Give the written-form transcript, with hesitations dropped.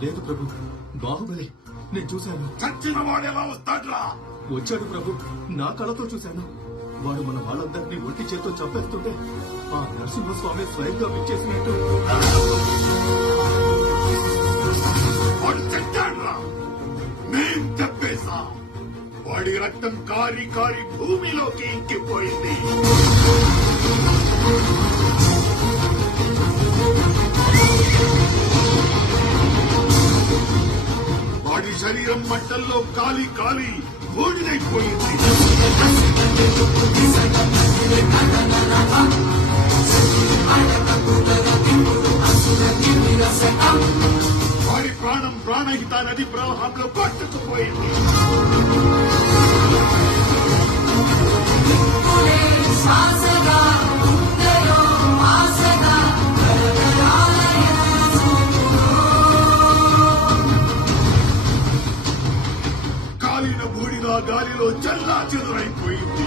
లేదు ప్రభు, బాహుబలి నేను చూశాను. చచ్చిన వాడెలా వస్తాడ్రా? వచ్చాడు ప్రభు, నా కళతో చూశాను. వాడు మన వాళ్ళందరినీ ఒంటి చేత్తో చంపేస్తుంటే ఆ నరసింహస్వామి స్వయంగా విచ్చేసినట్టు. వాడు చచ్చాడ్రా, మేం చెప్పేశా. వాడి రక్తం కారి కారి భూమిలోకి ఇంకిపోయింది. వాడి శరీరం మంటల్లో కాలి కాలి బూడిదైపోయింది. వాడి ప్రాణం ప్రాణహిత నది ప్రవాహంలో కొట్టుకుపోయింది. కాలిన బూడిద గాలిలో చల్లా చెదురైపోయింది.